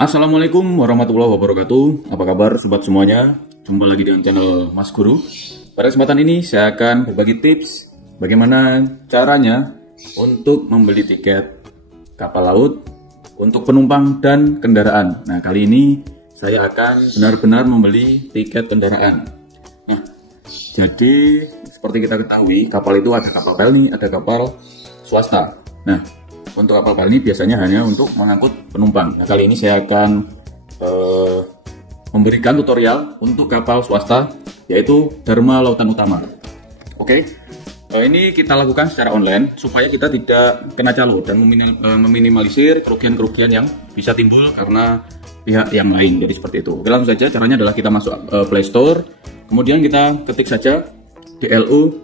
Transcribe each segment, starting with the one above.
Assalamualaikum warahmatullahi wabarakatuh. Apa kabar sobat semuanya? Jumpa lagi dengan channel Mas Guru. Pada kesempatan ini saya akan berbagi tips bagaimana caranya untuk membeli tiket kapal laut untuk penumpang dan kendaraan. Nah, kali ini saya akan benar-benar membeli tiket kendaraan. Nah, jadi seperti kita ketahui, kapal itu ada kapal pelni, ada kapal swasta. Nah, untuk kapal pel ini biasanya hanya untuk mengangkut penumpang. Nah, kali ini saya akan memberikan tutorial untuk kapal swasta, yaitu Dharma Lautan Utama. Oke, ini kita lakukan secara online supaya kita tidak kena calo dan meminimalisir kerugian-kerugian yang bisa timbul karena pihak yang lain. Jadi seperti itu. Oke, langsung saja. Caranya adalah kita masuk Play Store, kemudian kita ketik saja DLU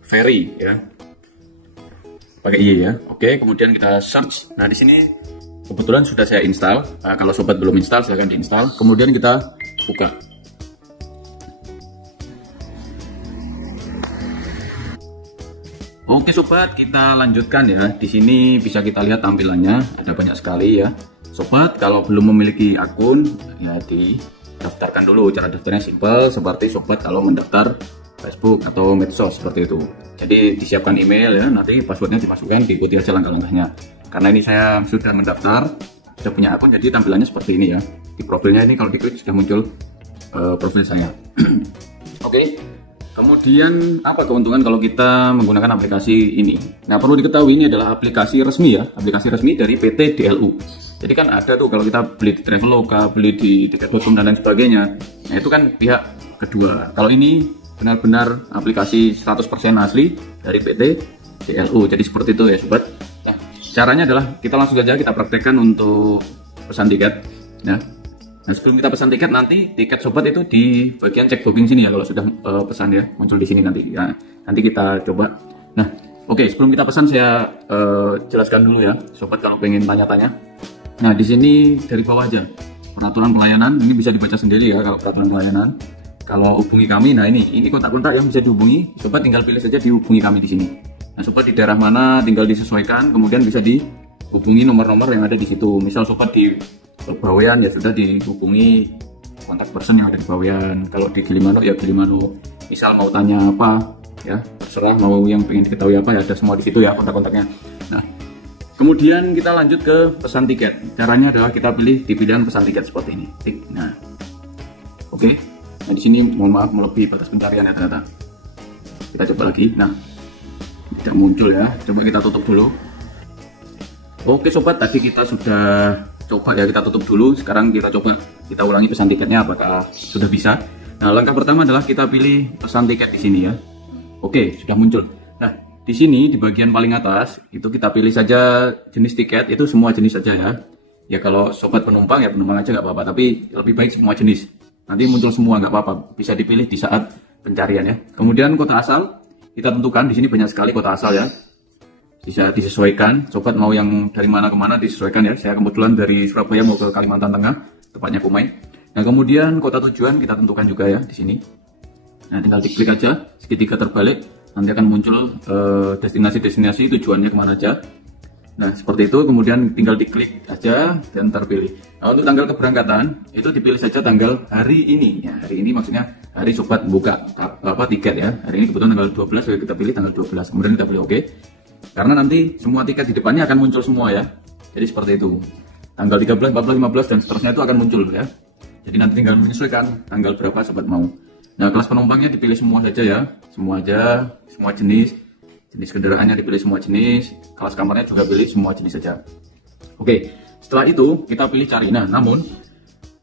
Ferry ya. Pakai I ya. Oke, kemudian kita search. Nah, di sini kebetulan sudah saya install. Nah, kalau sobat belum install, silahkan diinstal. Kemudian kita buka. Oke sobat, kita lanjutkan ya. Di sini bisa kita lihat tampilannya, ada banyak sekali ya. Sobat, kalau belum memiliki akun, ya didaftarkan dulu. Cara daftarnya simpel, seperti sobat kalau mendaftar Facebook atau medsos seperti itu. Jadi disiapkan email ya, nanti passwordnya dimasukkan, diikuti aja langkah-langkahnya. Karena ini saya sudah mendaftar, sudah punya akun, jadi tampilannya seperti ini ya. Di profilnya ini kalau diklik sudah muncul profil saya. Oke, kemudian apa keuntungan kalau kita menggunakan aplikasi ini? Nah, perlu diketahui ini adalah aplikasi resmi ya, aplikasi resmi dari PT DLU. Jadi kan ada tuh kalau kita beli di Traveloka, beli di tiket.com dan lain sebagainya. Nah, itu kan pihak kedua. Kalau ini benar-benar aplikasi 100% asli dari PT DLU. Jadi seperti itu ya sobat. Nah, caranya adalah kita langsung saja kita praktekkan untuk pesan tiket ya. Nah, sebelum kita pesan tiket, nanti tiket sobat itu di bagian cek booking sini ya, kalau sudah pesan ya, muncul di sini nanti ya. Nanti kita coba. Nah, oke, sebelum kita pesan saya jelaskan dulu ya sobat kalau pengen tanya-tanya. Nah, di sini dari bawah aja peraturan pelayanan, ini bisa dibaca sendiri ya kalau peraturan pelayanan. Kalau hubungi kami, nah ini kontak-kontak yang bisa dihubungi, sobat tinggal pilih saja dihubungi kami di sini. Nah, sobat di daerah mana tinggal disesuaikan, kemudian bisa dihubungi nomor-nomor yang ada di situ. Misal sobat di Bawean ya sudah dihubungi kontak person yang ada di Bawean. Kalau di Gilimanuk ya Gilimanuk. Misal mau tanya apa ya, terserah mau yang pengen diketahui apa ya, ada semua di situ ya kontak-kontaknya. Nah, kemudian kita lanjut ke pesan tiket. Caranya adalah kita pilih di pilihan pesan tiket seperti ini. Tik. Nah, oke. Nah, di sini mohon maaf melebihi batas pencarian ya ternyata. Kita coba lagi. Nah, tidak muncul ya. Coba kita tutup dulu. Oke sobat, tadi kita sudah coba ya, kita tutup dulu. Sekarang kita coba kita ulangi pesan tiketnya apakah sudah bisa. Nah, langkah pertama adalah kita pilih pesan tiket di sini ya. Oke, sudah muncul. Nah, di sini di bagian paling atas itu kita pilih saja jenis tiket, itu semua jenis saja ya. Ya kalau sobat penumpang ya penumpang aja nggak apa-apa, tapi lebih baik semua jenis. Nanti muncul semua nggak apa-apa, bisa dipilih di saat pencarian ya. Kemudian kota asal kita tentukan, di sini banyak sekali kota asal ya, bisa disesuaikan. Sobat mau yang dari mana ke mana disesuaikan ya. Saya kebetulan dari Surabaya mau ke Kalimantan Tengah, tepatnya Kumai. Nah, kemudian kota tujuan kita tentukan juga ya di sini. Nah, tinggal diklik aja segitiga terbalik, nanti akan muncul destinasi-destinasi tujuannya kemana aja. Nah, seperti itu, kemudian tinggal diklik aja dan terpilih. Nah, untuk tanggal keberangkatan itu dipilih saja tanggal hari ini ya. Hari ini maksudnya hari sobat buka tiket ya. Hari ini kebetulan tanggal 12, jadi kita pilih tanggal 12. Kemudian kita pilih oke. Karena nanti semua tiket di depannya akan muncul semua ya. Jadi seperti itu. Tanggal 13, 14, 15 dan seterusnya itu akan muncul ya. Jadi nanti tinggal menyesuaikan tanggal berapa sobat mau. Nah, kelas penumpangnya dipilih semua saja ya. Semua aja, semua jenis kendaraannya dipilih semua jenis, kelas kamarnya juga pilih semua jenis saja. Oke, setelah itu kita pilih cari. Nah, namun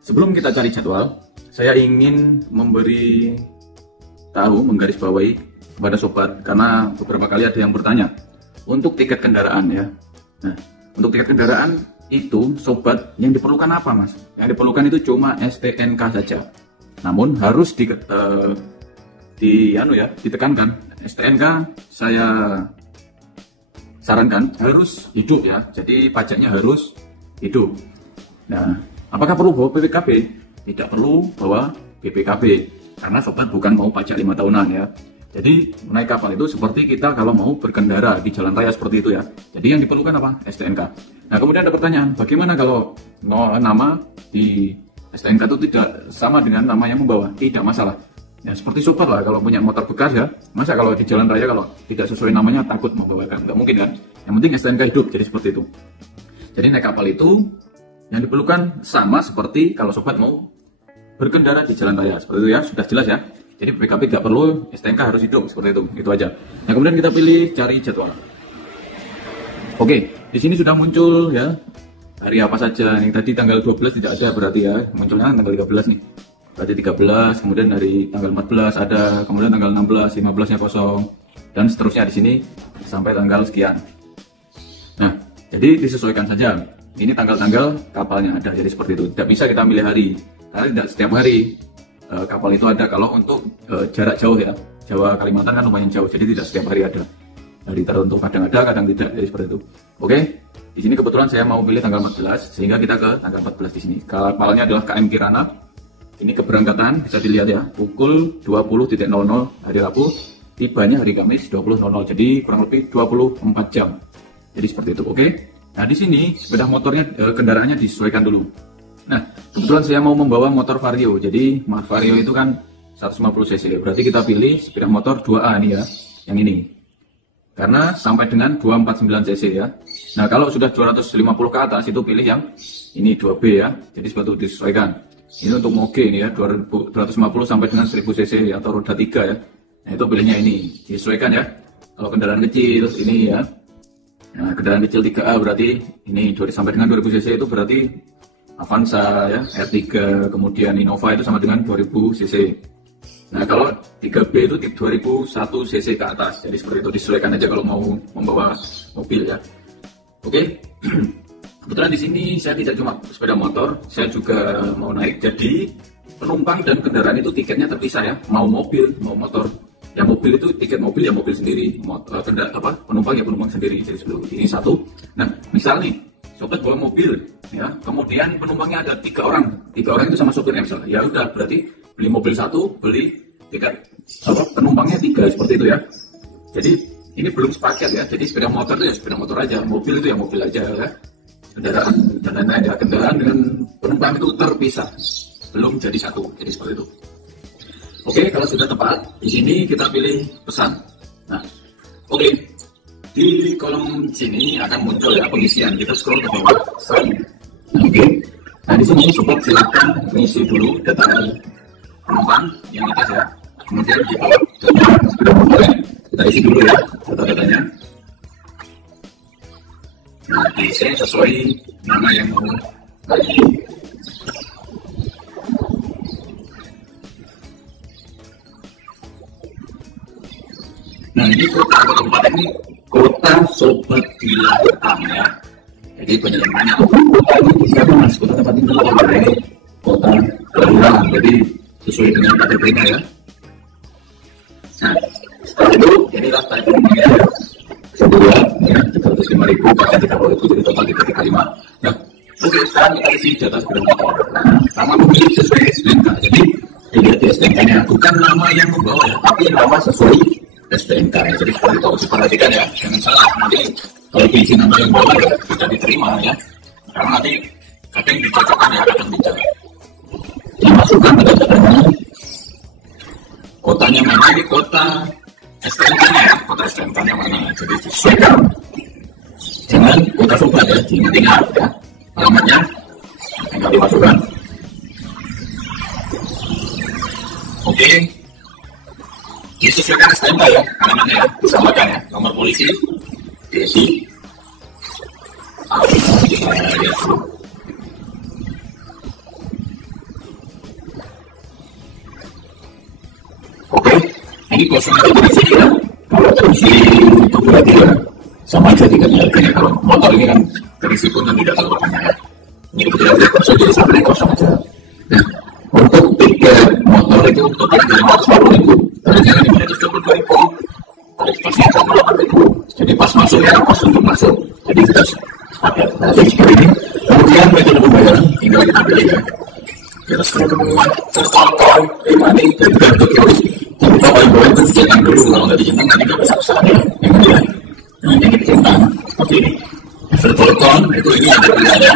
sebelum kita cari jadwal, saya ingin menggarisbawahi kepada sobat, karena beberapa kali ada yang bertanya untuk tiket kendaraan ya. Nah, untuk tiket kendaraan itu sobat yang diperlukan apa mas? Yang diperlukan itu cuma STNK saja. Namun harus ditekankan STNK saya sarankan harus hidup ya, jadi pajaknya harus hidup. Nah, apakah perlu bawa BPKB? Tidak perlu bawa BPKB karena sobat bukan mau pajak 5 tahunan ya. Jadi naik kapal itu seperti kita kalau mau berkendara di jalan raya seperti itu ya. Jadi yang diperlukan apa? STNK. Nah kemudian ada pertanyaan, bagaimana kalau nama di STNK itu tidak sama dengan nama yang membawa? Tidak masalah. Ya seperti sobat lah, kalau punya motor bekas ya, masa kalau di jalan raya kalau tidak sesuai namanya takut membawakan? Nggak mungkin kan? Yang penting STNK hidup, jadi seperti itu. Jadi naik kapal itu yang diperlukan sama seperti kalau sobat mau berkendara di jalan raya. Seperti itu ya, sudah jelas ya. Jadi PKP tidak perlu, STNK harus hidup, seperti itu aja. Nah kemudian kita pilih cari jadwal. Oke, di sini sudah muncul ya hari apa saja. Yang tadi tanggal 12 tidak ada berarti ya, munculnya tanggal 13 nih. Berarti 13, kemudian dari tanggal 14 ada, kemudian tanggal 16, 15-nya kosong, dan seterusnya di sini sampai tanggal sekian. Nah, jadi disesuaikan saja. Ini tanggal-tanggal kapalnya ada, jadi seperti itu. Tidak bisa kita milih hari, karena tidak setiap hari kapal itu ada. Kalau untuk jarak jauh ya, Jawa Kalimantan kan lumayan jauh, jadi tidak setiap hari ada. Hari tertentu kadang ada, kadang tidak, jadi seperti itu. Oke, di sini kebetulan saya mau pilih tanggal 14, sehingga kita ke tanggal 14 di sini. Kapalnya adalah KM Kirana. Ini keberangkatan bisa dilihat ya, pukul 20.00 hari Rabu, tibanya hari Kamis 20.00. Jadi kurang lebih 24 jam. Jadi seperti itu, oke. Nah di sini sepeda motornya kendaraannya disesuaikan dulu. Nah, kebetulan saya mau membawa motor Vario. Jadi, Vario itu kan 150 cc. Berarti kita pilih sepeda motor 2A nih ya, yang ini. Karena sampai dengan 249 cc ya. Nah, kalau sudah 250 ke atas itu pilih yang ini 2B ya. Jadi seperti itu disesuaikan. Ini untuk moge ini ya, 250 sampai dengan 1000 cc atau roda 3 ya. Nah, itu pilihnya ini. Disesuaikan ya. Kalau kendaraan kecil ini ya. Nah, kendaraan kecil 3A berarti ini sampai dengan 2000 cc itu berarti Avanza ya, R3, kemudian Innova itu sama dengan 2000 cc. Nah kalau 3B itu 2001 cc ke atas, jadi seperti itu disesuaikan aja kalau mau membawa mobil ya. Oke, kebetulan di sini saya tidak cuma sepeda motor, saya juga mau naik. Jadi penumpang dan kendaraan itu tiketnya terpisah ya, mau mobil, mau motor. Ya mobil itu tiket mobil ya mobil sendiri, penumpang ya penumpang sendiri. Jadi seperti ini satu. Nah misal nih, sobat bawa mobil ya, kemudian penumpangnya ada 3 orang itu sama sopirnya misalnya, ya udah berarti beli mobil 1, beli tiket penumpangnya 3 seperti itu ya. Jadi ini belum sepaket ya, jadi sepeda motor itu ya sepeda motor aja, mobil itu ya mobil aja ya, kendaraan dan lain-lain ya, kendaraan dengan penumpang itu terpisah, belum jadi satu, jadi seperti itu. Oke, kalau sudah tepat di sini kita pilih pesan. Nah, oke. Di kolom sini akan muncul ya pengisian. Kita scroll ke bawah. Oke. Nah di sini sobat silakan mengisi dulu data penumpang yang atas ya. Kemudian di bawah sepeda motornya kita isi dulu ya data-datanya. Nah diisi sesuai nama yang mau kasih. Nah ini kota tempat ini. Kota sobat dilahirkan ya. Jadi penyelenggaraannya kota ini siapa mas? Kota tempat tinggal ini kota kelahiran. Jadi sesuai dengan KTP-nya ya. Nah setelah itu ini daftar ekonominya ya. Kedua ya 305.000 pasal 30.000 jadi total 335. Nah oke sekarang kita isi data sepeda motor. Nah nama mobil sesuai STNK. Jadi dilihat di STNK-nya bukan nama yang membawa ya, tapi nama sesuai STNK ya. Jadi seperti itu diperhatikan ya, jangan salah nanti kalau diisi nama yang bawa ya tidak diterima ya, karena nanti kadang dicocokkan ya, kadang tidak. Dimasukkan ke datanya, kotanya mana, ini kota STNK-nya ya, kota STNK-nya mana, jadi disesuaikan. Jangan kota sobat ya, diingat-ingat ya, alamatnya tinggal dimasukkan. Oke. Disesuaikan STNK ya, alamatnya ya, disamakan ya, nomor polisi, DSI, ya. Oke, ini kosong itu polisi ya, kalau polisi itu berarti ya, sama aja tiketnya harganya. Kalau motor ini kan terisi pun kan tidak terlalu banyak ya, ini kebetulan dia kosong jadi sampai kosong aja. Nah, untuk tiket motor itu total 550.000. Harganya 522.000, pasnya 108.000. Jadi pas masuk ya kos untuk masuk. Jadi kita sepakat. Nah, jadi seperti ini. Kemudian metode pembayaran tinggal kita pilih ya. Kita scroll ke bawah, tertolong, e-money, dan juga untuk QRIS. Jangan lupa poin-poin itu dicentang dulu, kalau nggak dicentang nanti nggak bisa besar ya. Nah, ini kita centang seperti ini. Virtual cone itu ini ada pilihannya.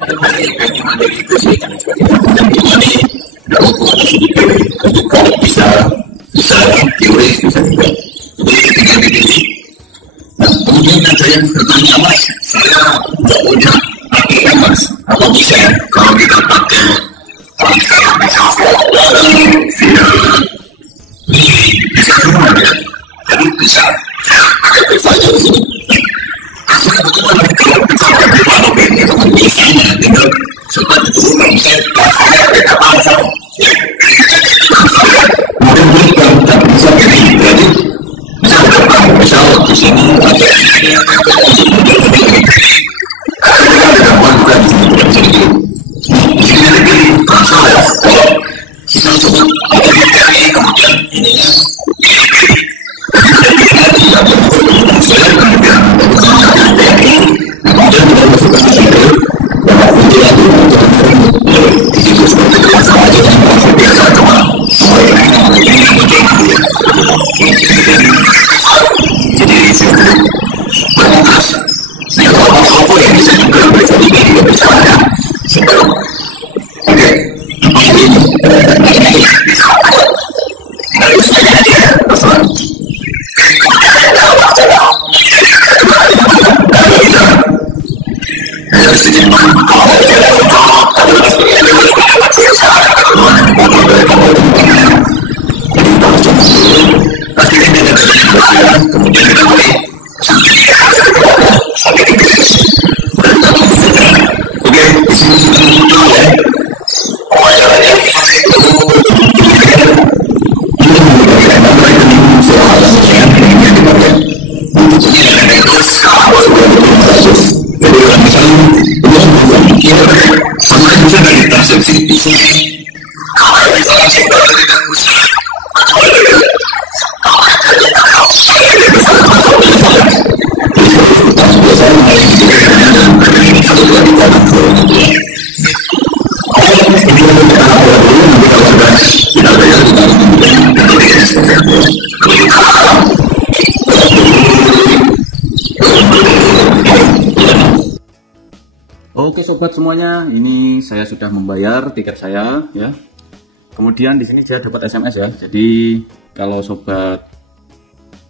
Ada pilihan mandiri itu sih kan sebagainya. Dan ini ada ukuran sedikit, jadi kalau bisa teoris bisa juga. Jadi tinggal dipilih. Nah, kemudian ada yang bertanya, Mas, saya nggak punya ATM, Mas, apa bisa ya kalau kita pakai transfer bisa bisa semua ya? Jadi bisa pakai PayPal aja di sini. Hasilnya bagaimana? Kalau kita pakai PayPal atau PayPal itu kan biasanya tinggal sempat itu omset transfernya beda langsung. Kemudian berikan dan bisa jadi jadi misal di sini ada gangguan juga di sini tidak bisa dipilih. Di sini ada pilih transfer ya. Kalau misal coba ada ini kemudian ininya saya kemudian kemudian kita masukkan ke situ dan nanti di situ seperti itu sama aja yang transfer biasa cuma semua ini yang muncul nanti ya. Jadi bermukas ya kalau apa yang bisa juga bisa ini juga bisa ya simpel. Oke ini bisa nggak bisa aja pesan kemudian kita boleh oke di sini sudah muncul ya pemasarannya jadi kalau misalnya sama bisa dari transaksi di sini kalau misalnya tidak usah Oke sobat semuanya, ini saya sudah membayar tiket saya ya. Kemudian di sini saya dapat SMS ya. Jadi kalau sobat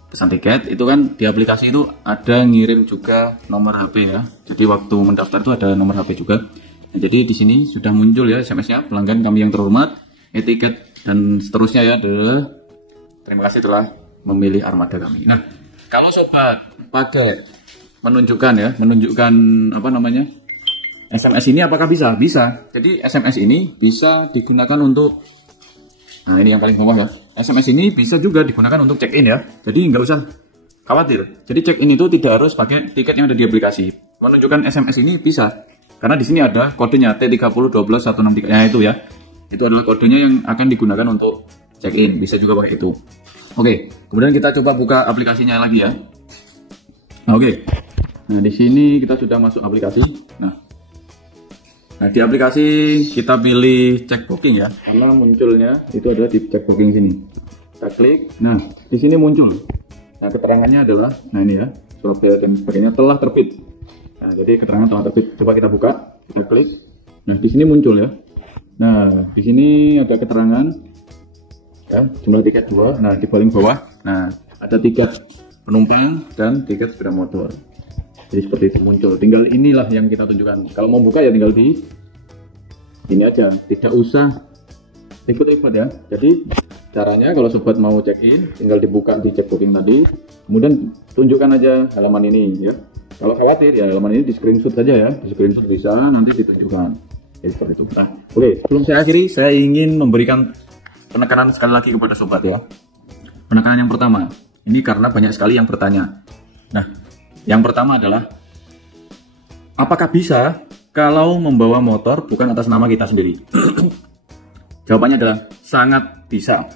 pesan tiket itu kan di aplikasi itu ada ngirim juga nomor HP ya. Jadi waktu mendaftar itu ada nomor HP juga. Nah, jadi di sini sudah muncul ya SMS-nya, pelanggan kami yang terhormat, tiket dan seterusnya ya. Terima kasih telah memilih armada kami. Nah, kalau sobat pakai menunjukkan apa namanya? SMS ini apakah bisa? Bisa. Jadi SMS ini bisa digunakan untuk, nah ini yang paling bawah ya. SMS ini bisa juga digunakan untuk check-in ya. Jadi nggak usah khawatir. Jadi check-in itu tidak harus pakai tiket yang ada di aplikasi. Menunjukkan SMS ini bisa. Karena di sini ada kodenya T3012163 ya itu ya. Itu adalah kodenya yang akan digunakan untuk check-in. Bisa juga pakai itu. Oke, kemudian kita coba buka aplikasinya lagi ya. Oke. Nah, di sini kita sudah masuk aplikasi. Nah, di aplikasi kita pilih check booking ya, karena munculnya itu adalah di check booking sini. Kita klik, nah di sini muncul. Nah keterangannya adalah, nah ini ya, Surabaya dan sebagainya telah terbit. Nah jadi keterangan telah terbit. Coba kita buka, kita klik. Nah di sini muncul ya. Nah di sini ada keterangan ya, jumlah tiket 2. Nah di paling bawah, nah ada tiket penumpang dan tiket sepeda motor. Jadi seperti itu muncul. Tinggal inilah yang kita tunjukkan. Kalau mau buka ya tinggal di ini aja, tidak usah ikut-ikut ya. Jadi caranya kalau sobat mau check-in, tinggal dibuka di check booking tadi, kemudian tunjukkan aja halaman ini ya. Kalau khawatir ya halaman ini di screenshot saja ya, di screenshot bisa nanti ditunjukkan. Jadi seperti itu. Nah, oke, sebelum saya akhiri, saya ingin memberikan penekanan sekali lagi kepada sobat ya. Penekanan yang pertama, ini karena banyak sekali yang bertanya. Nah, yang pertama adalah, apakah bisa kalau membawa motor bukan atas nama kita sendiri? Jawabannya adalah sangat bisa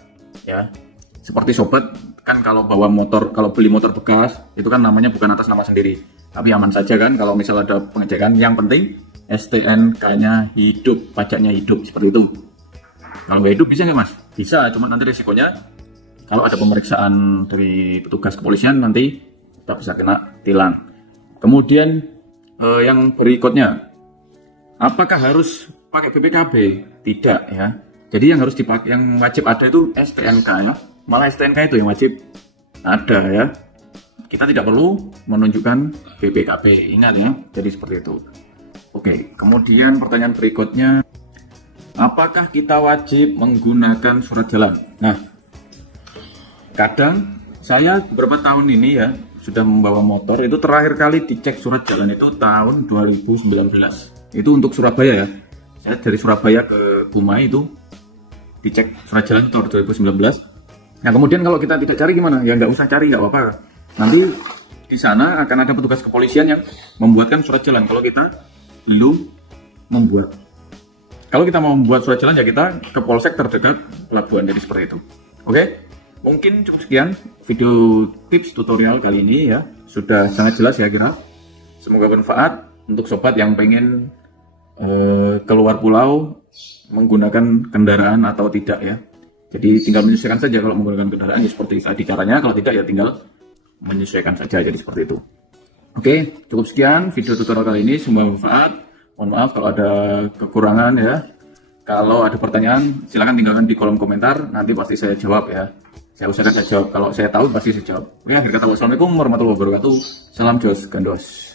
ya. Seperti sobat kan kalau bawa motor, kalau beli motor bekas itu kan namanya bukan atas nama sendiri, tapi aman saja kan kalau misal ada pengecekan. Yang penting STNK-nya hidup, pajaknya hidup, seperti itu. Kalau nggak hidup bisa nggak mas? Bisa, cuma nanti risikonya Kalau ada pemeriksaan dari petugas kepolisian nanti kita bisa kena tilang. Kemudian yang berikutnya, apakah harus pakai BPKB? Tidak ya. Jadi yang harus dipakai, yang wajib ada itu STNK ya. Malah STNK itu yang wajib ada ya. Kita tidak perlu menunjukkan BPKB. Ingat ya. Jadi seperti itu. Oke, kemudian pertanyaan berikutnya, apakah kita wajib menggunakan surat jalan? Nah, kadang saya beberapa tahun ini ya sudah membawa motor, itu terakhir kali dicek surat jalan itu tahun 2019. Itu untuk Surabaya ya. Saya dari Surabaya ke Bumai itu dicek surat jalan tahun 2019. Nah kemudian kalau kita tidak cari gimana? Ya nggak usah cari, nggak apa-apa. Nanti di sana akan ada petugas kepolisian yang membuatkan surat jalan kalau kita belum membuat. Kalau kita mau membuat surat jalan ya kita ke polsek terdekat pelabuhan, jadi seperti itu. Oke, mungkin cukup sekian video tips tutorial kali ini ya. Sudah sangat jelas ya kira. Semoga bermanfaat untuk sobat yang pengen keluar pulau menggunakan kendaraan atau tidak ya. Jadi tinggal menyesuaikan saja kalau menggunakan kendaraan ya seperti tadi caranya, kalau tidak ya tinggal menyesuaikan saja, jadi seperti itu. Oke, cukup sekian video tutorial kali ini, semoga bermanfaat. Mohon maaf kalau ada kekurangan ya. Kalau ada pertanyaan silahkan tinggalkan di kolom komentar, nanti pasti saya jawab ya. Saya usahakan saya jawab, kalau saya tahu pasti saya jawab. Oke, akhir kata wassalamualaikum warahmatullahi wabarakatuh. Salam jos gandos.